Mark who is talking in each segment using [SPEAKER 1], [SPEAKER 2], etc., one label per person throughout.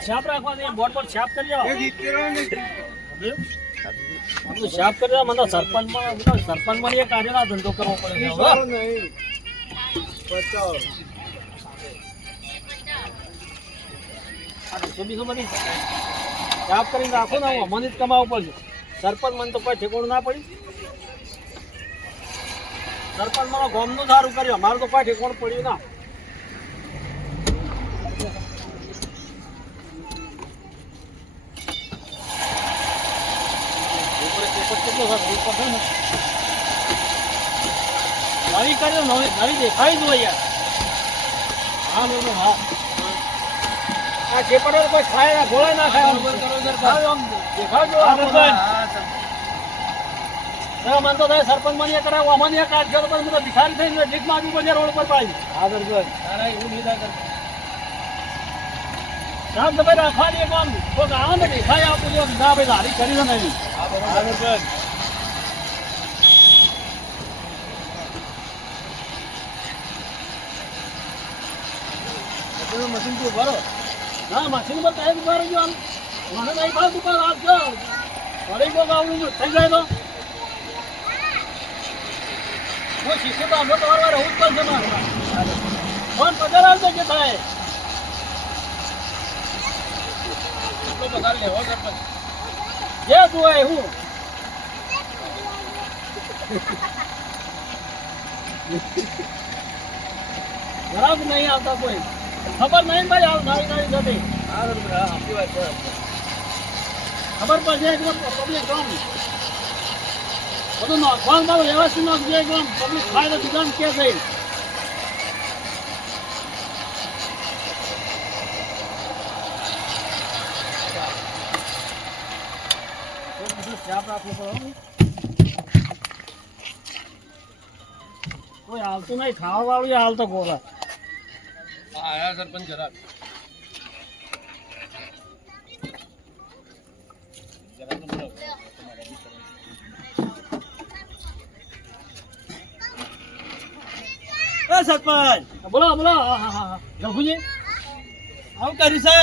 [SPEAKER 1] રાખવા દે બોર્ડ પર છાપ કરી જાઓ છાપ કરી જાઓ મને સરપંચ સરપંચમાં એ કાર્યના ધંધો કરવો પડે છાપ કરીને રાખો ને હું મને જ કમાવું પડશે. સરપંચ મને તો કોઈ ઠેકોણું ના પડી. સરપંચ મારો ગામનું સારું કર્યું મારું તો કોઈ ઠેકોણ પડ્યું ના. છે ને? નવી કર્યો નવી નવી દેખાઈ જ હોય યાર. હા હા. આ પેપર કોઈ ખાય ના ગોળે ના ખાય દેખાડજો મને તો થાય સરપંચ મને કરાવો અમને એ કાઢ તો પછી મને ભિખારી થઈને ભીખમાં પડે રોડ પર પાછી હા સરપંચ સાહેબ તમે રાખવાની એક આમ કોઈક આવે ને દેખાય આપું જો ના ભાઈ લારી કરી ને એવી. હા સરપંચ તમે મશીનથી ભરો ના, મશીન પર કઈ ભરો જો આમ. મને નહીં ભાવ દુકાન આપજો વળી કોક આવું થઈ જાય તો. હું શીખી તો અમે તમારે વાર રહું જ પડશે મારે. ફોન પગાર આવશે કે થાય? જે તું હોય હું. બરાબર નહીં આવતા કોઈ. ખબર નહીં ભાઈ આવ નારી નારી જતી. ખબર પડશે પબ્લિક ગમ બધું નોખવાનું તારું વ્યવસ્થિત નોખજે એકદમ પબ્લિક ખાય તો બીજાને કે થઈ કોઈ હાલતું નહીં ખાવા વાળું હાલતો ગોળા.
[SPEAKER 2] આયા સરપંચ
[SPEAKER 3] જરા. સરપંચ!
[SPEAKER 1] બોલો બોલો. રઘુજી
[SPEAKER 3] આવું કર્યું છે?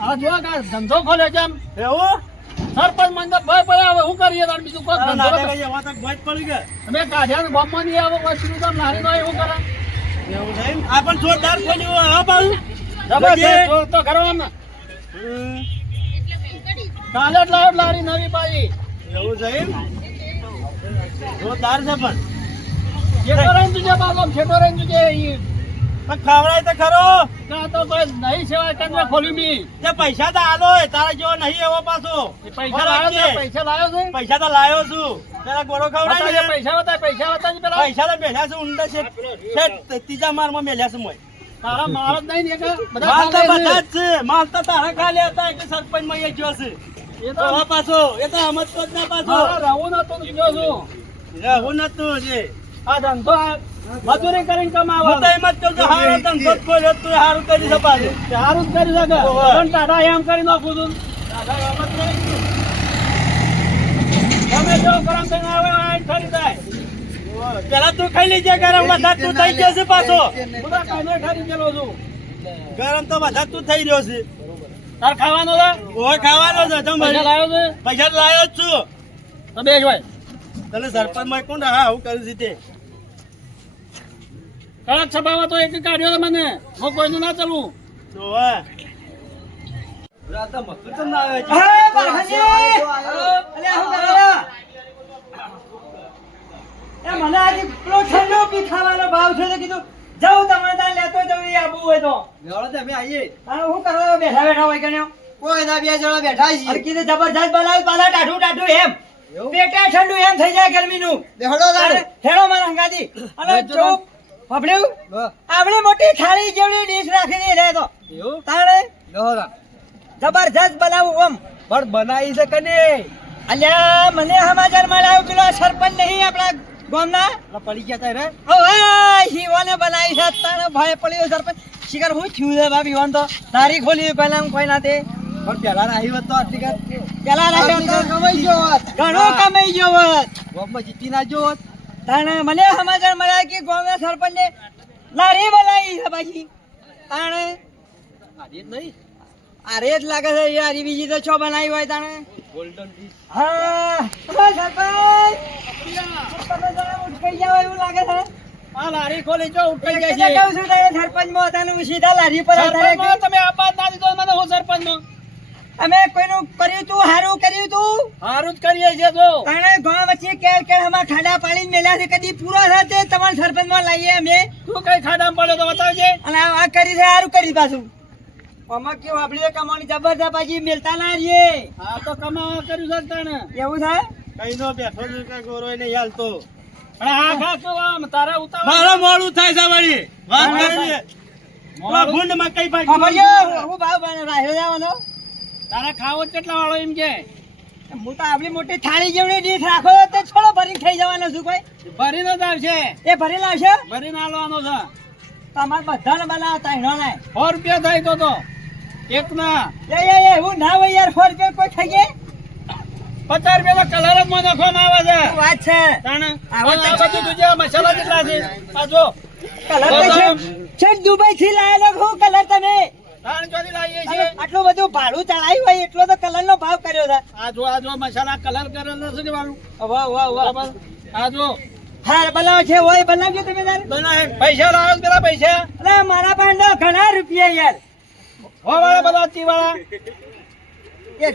[SPEAKER 1] આ જો કા ધંધો ખોલ્યો છે એમ.
[SPEAKER 3] એવું?
[SPEAKER 1] સરપંચ મને તો ભય પડે. હવે શું કરીએ તાર બીજું કોઈ ધંધો
[SPEAKER 3] પડી ગયો
[SPEAKER 1] અમે કાઢ્યા ને આવે બીજું નાની નો એવું કરે.
[SPEAKER 3] એવું છે? આ પણ જોરદાર ખોલ્યું હોય?
[SPEAKER 1] જબરજસ્ત તો- તો
[SPEAKER 3] હમ,
[SPEAKER 1] કાલે જ લાવ્યો લારી નવી પાછી
[SPEAKER 3] એવું છે? જોરદાર છે પણ
[SPEAKER 1] છેટો રહીને તુજે બાગમ છેટો રહીને તુજે ઈ
[SPEAKER 3] પણ ખવડાય તો ખરો.
[SPEAKER 1] તો કોઈ નહીં સેવા કેન્દ્ર ખોલી મી
[SPEAKER 3] તે પૈસા તો આલો તારા જેવો નહીં એવો પાછો.
[SPEAKER 1] પૈસા લાવ્યો છે પૈસા લાવ્યો છે.
[SPEAKER 3] પૈસા તો લાયો છું. પેલા ગોળો ખવડાય ને.
[SPEAKER 1] પૈસા પૈસા પેલા.
[SPEAKER 3] પૈસા તો બેઠા છે ઊંડા છે. ત્રીજા મારમાં મેલ્યા છે મોય.
[SPEAKER 1] તારા માલ જ નહીં દેખા બધા ખાલી
[SPEAKER 3] બધા જ છે. માલ તો તારા ખાલી હતા એટલે સરપંચમાં એ જો છે.
[SPEAKER 1] એ તો
[SPEAKER 3] તો પાછો એ તો જ ના પાછો
[SPEAKER 1] રહું નતો તો જો છું
[SPEAKER 3] નતું છે
[SPEAKER 1] આ ધંધો આ મજૂરી કરીને કમાવો
[SPEAKER 3] હું તો એમ જ કહું હારો ધંધો જ કોઈ તું હારું કરી છે હારું
[SPEAKER 1] સારું જ કરી શકે. પણ ટાટા એમ કરી નાખું છું. તમે જો ગરમ થઈને આવે આઈ ઠરી જાય.
[SPEAKER 3] પેલા તું ખાઈ લેજે ગરમ બધા તું થઈ ગયો છે પાછો.
[SPEAKER 1] બધા કાને ઠરી ગયેલો છું.
[SPEAKER 3] ગરમ તો બધા તું થઈ રહ્યો છે.
[SPEAKER 1] તાર ખાવાનો છે?
[SPEAKER 3] ઓય ખાવાનો છે તમે
[SPEAKER 1] પૈસા લાવ્યો છે?
[SPEAKER 3] પૈસા તો લાયો જ છું.
[SPEAKER 1] તો બેસ ભાઈ.
[SPEAKER 3] તને સરપંચમાં કોણ હા હું કરી છે તે.
[SPEAKER 1] કડક સભામાં તો એક કાઢ્યો છે મને. હું કોઈને ના ચાલું.
[SPEAKER 3] તો હે રાતા મકર તો ના આવે છે
[SPEAKER 4] મને આજે પેલો ઠંડો પી ખાવાનો ભાવ છે કીધું જાઉં તમે ત્યાં લેતો જવું આબુ હોય તો. હા, હું કરવા બેઠા બેઠા હોય ગણ્યો અરે કીધું જબરજસ્ત બનાવ્યું પાછા ટાઢું ટાઢું એમ. પેટે ઠંડુ એમ થઈ જાય ગરમીનું. તારે. હેડો મારા હંગાથી અને ચૂપ ફફડ્યું આપણે મોટી થાળી જેવડી ડીશ રાખી દે તો. તારે જબરજસ્ત બનાવું ઓમ
[SPEAKER 2] પણ બનાવી છે કને
[SPEAKER 4] અલ્યા મને સમાચાર મળ્યા પેલો સરપંચ નહીં આપણા ગામના?
[SPEAKER 2] પડી ગયા તારે
[SPEAKER 4] ઓય હીવાને બનાવી છે. તારે ભાઈ પડ્યો સરપંચ. શિકાર હું થયું છે બાપ હીવાન તો? તારી ખોલી પહેલા હું કોઈ ના તે.
[SPEAKER 2] પણ પેલા રાહી તો કાંઈ
[SPEAKER 4] પેલા રાહી
[SPEAKER 2] કમાઈ ગયો.
[SPEAKER 4] ઘણો કમાઈ ગયો હોત.
[SPEAKER 2] ગામમાં જીતી ના જો હોત.
[SPEAKER 4] તાણે મને સમાચાર મળ્યા કે ગામના સરપંચે લારી બનાવી છે પાછી. તાણે.
[SPEAKER 2] અરે જ
[SPEAKER 4] લાગે છે યાર બીજી તો છો બનાવી હોય તાણે. હા. હા, સરપંચ. ઉઠકાઈ જાવ એવું લાગે છે.
[SPEAKER 1] આ લારી ખોલી જો ઉઠાઈ જાય
[SPEAKER 4] કહું છું તારે હતા ને સીધા લારી પર
[SPEAKER 1] છે તમે આપવા ના દીધો મને હું સરપંચમાં?
[SPEAKER 4] અમે કોઈનું કર્યું તું હારું કર્યું તું?
[SPEAKER 1] હારું જ કરીએ છે તો.
[SPEAKER 4] તાણે ગામ વચ્ચે કેર કેર અમાર ખાડા પાડીને મેલ્યા છે કદી પૂરો થશે સરપંચમાં લાવીએ અમે.
[SPEAKER 1] તું કઈ ખાડામાં પડ્યો તો બતાવજે.
[SPEAKER 4] અને આ આ કરી છે હારું કરી પાછું. આમાં કેવું આપડી કમાણી જબરદસ્ત પાછી મેલતા ના રહીએ.
[SPEAKER 1] આ તો કમાવા કર્યું છે તને
[SPEAKER 4] એવું થાય?
[SPEAKER 3] કઈ નો બેઠો છું કે ગોરો
[SPEAKER 1] આ ખા તો આમ તારા ઉતાવળ
[SPEAKER 3] મારો મોડું થાય છે વળી. વાત
[SPEAKER 4] હા.
[SPEAKER 3] કરી
[SPEAKER 1] મોડું.
[SPEAKER 3] ભૂંડમાં કઈ
[SPEAKER 4] પાછી હું ભાવ બને રાખ્યો જવાનો.
[SPEAKER 1] તારા ખાવો કેટલા વાળો એમ કે?
[SPEAKER 4] હું તો આપણી મોટી થાળી જેવડી ડીશ રાખો તો છોડો ભરીને ખાઈ જવાનો છું કોઈ.
[SPEAKER 1] ભરીને જ આવશે.
[SPEAKER 4] એ ભરી લાવશે?
[SPEAKER 1] ભરીને આલવાનો છે.
[SPEAKER 4] તમારે બધાને બનાવતા એનો ને.
[SPEAKER 1] સો રૂપિયા થાય તો તો. એક ના.
[SPEAKER 4] એ એ એ એવું ના હોય યાર સો રૂપિયા કોઈ ખાઈએ
[SPEAKER 1] પચાસ રૂપિયા કલર જ માં નાખવામાં આવે છે.
[SPEAKER 4] વાત છે?
[SPEAKER 1] બધું તુજે મસાલા કેટલા છે? પાછો
[SPEAKER 4] કલર છે છે દુબઈ થી લાયેલો હું કલર તમે. આટલું બધું ભાડું ચડાયું હોય એટલો તો કલર નો ભાવ કર્યો છે.
[SPEAKER 1] આ જો આ જો મસાલા કલર કરેલ નથી વાળું?
[SPEAKER 4] વાહ વાહ વાહ.
[SPEAKER 1] આ જો.
[SPEAKER 4] હાર બનાવ છે હોય બનાવજો તમે તારે.
[SPEAKER 1] બનાવે. પૈસા લાવો પેલા પૈસા.
[SPEAKER 4] અરે મારા પાસે ઘણા રૂપિયા યાર.
[SPEAKER 1] હો વાળા બધા ચીવાળા.
[SPEAKER 4] એ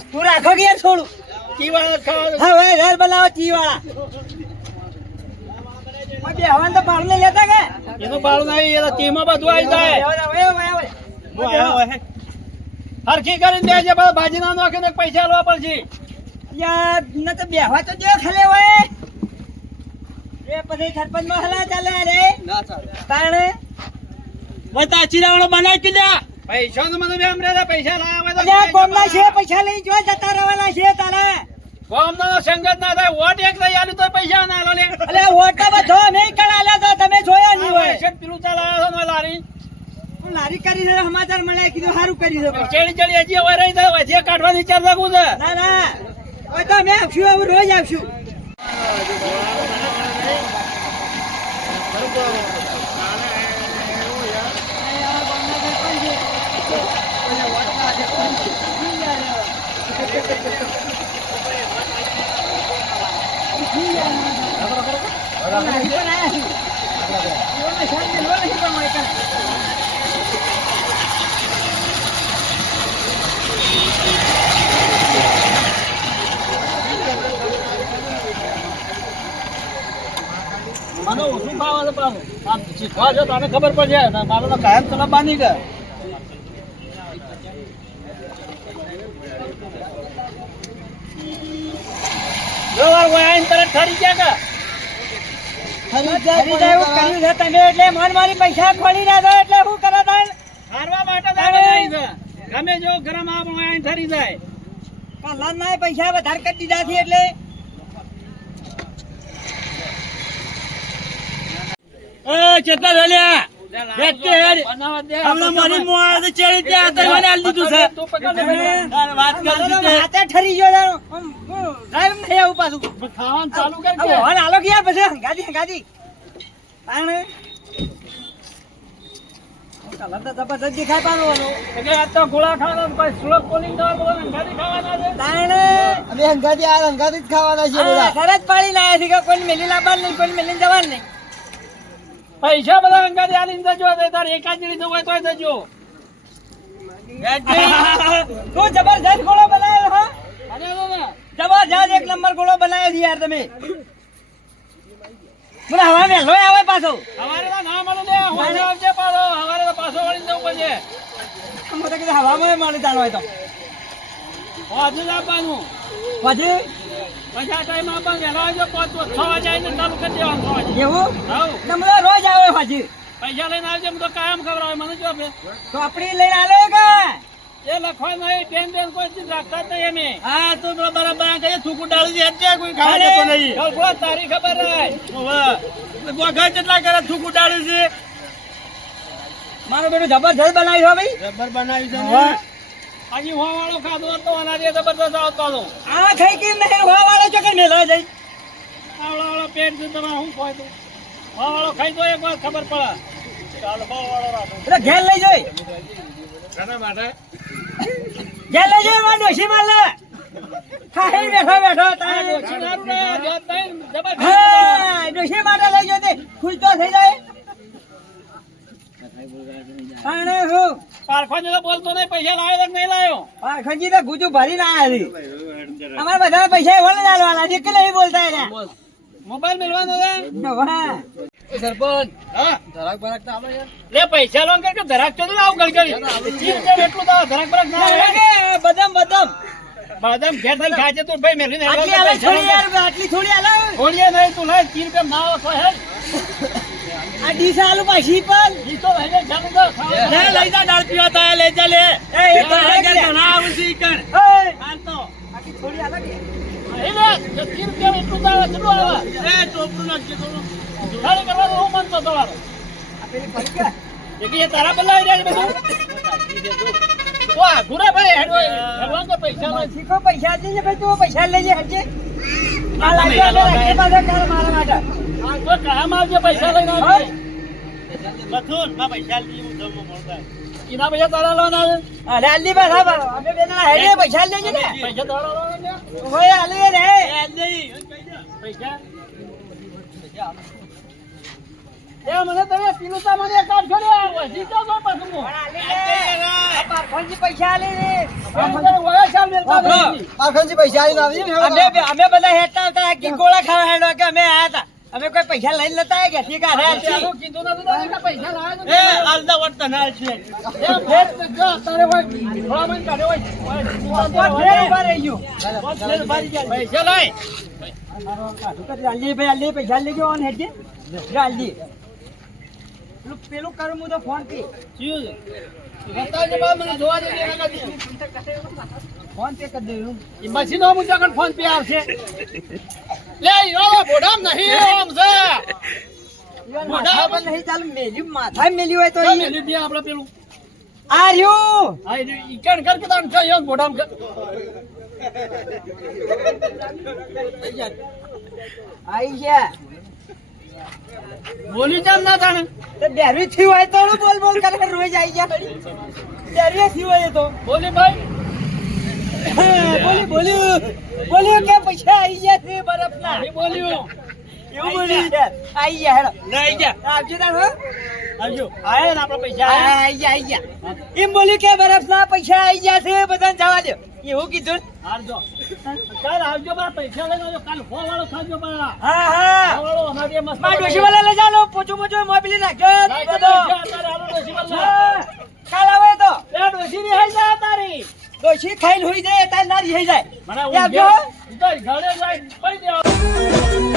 [SPEAKER 4] સસ્તું રાખો કે યાર થોડું?
[SPEAKER 1] તી વાળા જ ખાવા
[SPEAKER 4] હા ભાઈ ઘર બનાવો ચીવાળા. બે હવાન તો ભાડું લેતા કે?
[SPEAKER 1] એનું ભાડું નહીં એ તો તીમાં બધું આવી જાય. હરખી કરીને છે બધા ભાજી ના નાખીને પૈસા લેવા પડશે.
[SPEAKER 4] યાર ન તો બેહવા તો દે ખાલે હોય એ પછી સરપંચમાં હલા ચાલે રે.
[SPEAKER 2] ના ચાલે.
[SPEAKER 4] તાણે?
[SPEAKER 3] બતા ચિરાવણો બનાવી કીધા
[SPEAKER 1] પૈસા તો મને બેમ રે પૈસા લાવે તો
[SPEAKER 4] અલ્યા કોમના છે પૈસા લઈ જો જતા રહેવાના છે તારે.
[SPEAKER 1] કોમના સંગત ના થાય વોટ એક લઈ આલી તો પૈસા ના લો
[SPEAKER 4] અલે વોટા બધો નહીં કણાલ્યા તો તમે જોયા નહીં હોય.
[SPEAKER 1] પેલું ચાલે છે લારી.
[SPEAKER 4] લારી કરી દે સમાચાર મળ્યા કીધું સારું કરી દે.
[SPEAKER 1] ચડી ચડી હજી હવે રહી દે હજી કાઢવાની વિચાર રાખું છે.
[SPEAKER 4] ના ના. હવે તો મેં આપશું હવે રોજ આવશું.
[SPEAKER 1] મને ઓછું ભાવ છે આમ શીખવા છો તને ખબર પડશે મારો કાયમ ગયો. ગયા
[SPEAKER 4] તમે એટલે મન મારી પૈસા ખોલી ના દો એટલે શું કરો
[SPEAKER 1] હારવા માટે ગમે જો ગરમ આ પણ આઈને ઠરી જાય.
[SPEAKER 4] પૈસા વધારે કરી દીધા છે એટલે
[SPEAKER 3] એ
[SPEAKER 4] હંગાતી હંગાતી દેખાય પાડવાનો.
[SPEAKER 1] આ તો ગોળા ખાવાના કોલિંગ દવા ખાવાના છે.
[SPEAKER 4] તાણે
[SPEAKER 2] આ હંગાથી જ ખાવાના છે
[SPEAKER 4] આ પાડી લાયા છે કે કોઈ મેલી લાવવાનું નહીં કોઈ મેલી જવાનું નહીં.
[SPEAKER 1] પૈસા બધા અંગાથી આલીને જજો તે તારે એકાદ લીધો હોય તોય જજો.
[SPEAKER 4] તું જબરજસ્ત ગોળો બનાવ્યો હા?
[SPEAKER 1] તો
[SPEAKER 4] જબરજસ્ત એક નંબર ગોળો બનાવ્યો છે યાર તમે. મને હવા વહેલો આવે પાછો.
[SPEAKER 1] હવારે તો ના મળે લે હોજે આવજે પાછો. હવારે તો પાછો વળી જવું
[SPEAKER 4] હું તો કીધું હવામાં માણી ચાલો હોય તો.
[SPEAKER 1] હોજે જ આપવાનું.
[SPEAKER 4] પછી
[SPEAKER 1] પછી ટાઈમ આપવાનું વહેલો આવજો પાંચ છ વાગે આવીને ચાલુ કરી દેવાનું છ
[SPEAKER 4] એવું? તમે રોજ આવે હાજી.
[SPEAKER 1] પૈસા લઈને આવજે હું તો કાયમ ખબર મને જો
[SPEAKER 4] તો આપણી લઈને આલો કે
[SPEAKER 1] એ લખવા નહીં બેન બેન કોઈ ચીજ રાખતા નહીં અમે.
[SPEAKER 3] હા તો બરાબર કહીએ થૂકું ડાળી છે એટલે કોઈ ખાવા જતો નહીં.
[SPEAKER 1] ગલગોળા તારી ખબર રહે
[SPEAKER 3] હવે. ગોખા જેટલા કરે થૂકું ડાળ્યું છે.
[SPEAKER 4] મારું બેટું જબરજસ્ત બનાવ્યું હો ભાઈ.
[SPEAKER 3] જબર બનાવ્યું છે
[SPEAKER 1] હજી હોવા વાળો ખાધો હતો અનારી જબરદસ્ત આવતો હતો.
[SPEAKER 4] આ ખાઈ કે નહીં? હોવા વાળો છો કે મેલો જઈ.
[SPEAKER 1] આવડો આવડો પેટ જો તમારે શું ખોય તું. હોવા વાળો ખાઈ તો એક વાર ખબર પડે. ચાલો હોવા વાળો રાખો.
[SPEAKER 4] એટલે ઘેર લઈ જઈ.
[SPEAKER 1] શાના માટે?
[SPEAKER 4] ઘેર લઈ જઈ માં ડોશી માર લે ખાઈ બેઠો બેઠો તારે.
[SPEAKER 1] ડોશી મારું ને, નહીં, જબરજસ્ત.
[SPEAKER 4] હા ડોશી માટે લઈ જો તે ખુશ તો થઈ જાય. તાણે હું
[SPEAKER 1] પારખોને તો બોલતો નહીં પૈસા લાવ્યો કે નહીં લાવ્યો?
[SPEAKER 4] આ ખંજી તો ગુજુ ભરી ના આવી અમારે બધા પૈસા એવો ને લાલવાના છે કે નહીં બોલતા એને
[SPEAKER 1] મોબાઈલ મેળવાનો છે?
[SPEAKER 2] સરપંચ ધરાક બરાક તો આપણે
[SPEAKER 1] લે પૈસા લોન કે ધરાક ચોથી લાવ ગળગળી. એટલું તો ધરાક બરાક ના
[SPEAKER 4] બદામ બદામ.
[SPEAKER 1] બદામ ઘેર થઈને ખાય છે તું ભાઈ મેળવીને
[SPEAKER 4] આટલી થોડી આટલી થોડી આલે.
[SPEAKER 1] છોડીએ નહીં તું લાય ચીર કે ના આવે તો હે
[SPEAKER 4] આ ડીસ આલુ પાછી પણ.
[SPEAKER 1] લે જાનું તો ખાવા.
[SPEAKER 3] લે લઈ જા દાળ પીવા તા લઈ જા લે.
[SPEAKER 4] એ એ તો
[SPEAKER 1] હાલ તો.
[SPEAKER 4] થોડી આલે કે.
[SPEAKER 1] એ લે જો ચીર કે એટલું તો કેટલું આવે?
[SPEAKER 3] એ ચોપડું નાખજે થોડું.
[SPEAKER 1] ખાલી કરવાનું હું મનતો તમારો
[SPEAKER 4] આ પેલી પડી કે.
[SPEAKER 1] એટલે તારા બદલાઈ જાય બધું? તો આ ઘુરા ભાઈ હેડવો હેડવા તો પૈસા
[SPEAKER 4] શીખો પૈસા દે ભાઈ તું પૈસા લેજે હટજે આ લાગે આ લાગે કાલ મારા માટે.
[SPEAKER 1] આ તો કામ આવજે પૈસા લઈને આવજે.
[SPEAKER 3] મથુનમાં પૈસા લઈ હું જમવા મળતા
[SPEAKER 1] એના પૈસા તારા લેવાના
[SPEAKER 4] અરે આલી પાછા અમે બે જણા હેડે પૈસા લેજે ને.
[SPEAKER 1] પૈસા તારા લેવાના
[SPEAKER 4] હોય આલે રે.
[SPEAKER 3] એ
[SPEAKER 1] પૈસા? એ મને તમે પીલું તા મને એક આઠ છોડ્યા વધી તો ગયો પાછું. હું.
[SPEAKER 4] આ પૈસા આલી રે.
[SPEAKER 2] પારખણજી પૈસા આવીને આવી
[SPEAKER 4] અમે બધા હેડતા હતા ગોળા ખાવા હેડવા કે અમે આયા હતા. અમે કોઈ પૈસા લઈને લેતા કે ઠીક આ રહ્યા છી.
[SPEAKER 1] કીધું નતું કે પૈસા લાવ્યા
[SPEAKER 3] એ. આલદા વર્ત ના છે
[SPEAKER 1] એ ફેર જો તારે હોય, થોડા મન કાઢે હોય. હોય, તું
[SPEAKER 4] કોણ
[SPEAKER 1] અંદર
[SPEAKER 4] ફેર ઊભા રહી ગયું?
[SPEAKER 1] ગયા. પૈસા
[SPEAKER 4] કરી આલી ભાઈ આલી પૈસા લેજો અને હેડજે જો આલી પેલું પેલું કરું હું તો ફોન પે
[SPEAKER 1] છે? બા, મને જોવા દેજે એના.
[SPEAKER 4] ફોન પે કરી
[SPEAKER 1] ઈ મશીનો મુજબ ફોન પે આવશે લે ઈનો બોડામ નહીં આમ છે.
[SPEAKER 4] માથા પર નહીં ચાલુ મેલ્યું માથા મેલ્યું હોય તો ઈ-
[SPEAKER 1] લીધી આપણે પેલું.
[SPEAKER 4] આ રહ્યું.
[SPEAKER 1] હા ઈ ઈ કણ કર કે તાન છે યો બોડામ કર.
[SPEAKER 4] આઈ ગયા.
[SPEAKER 1] બોલી જામ ના જાણે?
[SPEAKER 4] તો બેરી થયું હોય તો બોલ બોલ કરે રોજ આઈ ગયા. બેરી થયું હોય તો.
[SPEAKER 1] બોલી ભાઈ.
[SPEAKER 4] હા, બોલી બોલ્યું. બોલ્યું કે પૈસા આઈ ગયા છે બરફના?
[SPEAKER 1] ના બોલ્યું.
[SPEAKER 4] એવું બોલ્યું? આઈ ગયા હેડો.
[SPEAKER 3] લઈ ગયા.
[SPEAKER 4] આવજો તાર હો.
[SPEAKER 1] આવજો. આયા ને આપણે પૈસા.
[SPEAKER 4] આ, આઈ ગયા આઈ ગયા. એમ બોલ્યું કે બરફના પૈસા આઈ ગયા છે બધાને જવા દો. એવું કીધું?
[SPEAKER 1] આવજો ચાલ આવજો બરા પૈસા લઈને આવજો. કાલ ફોન વાળો ખાજો બરા
[SPEAKER 4] હા હા.
[SPEAKER 1] વાળો અમારે
[SPEAKER 4] મસ્તમાં ડોશી વાળા લઈ જાલો પોચું પોચું મોબાઈલ
[SPEAKER 1] નાખજો.
[SPEAKER 4] બધો. કાલ આવે તો.
[SPEAKER 1] એ ડોશી ની હાલ તારી.
[SPEAKER 4] ડોશી ખાઈને હોઈ જાય તાર ના રહી જાય.
[SPEAKER 1] મને ઘરે જાય પડી દેવા?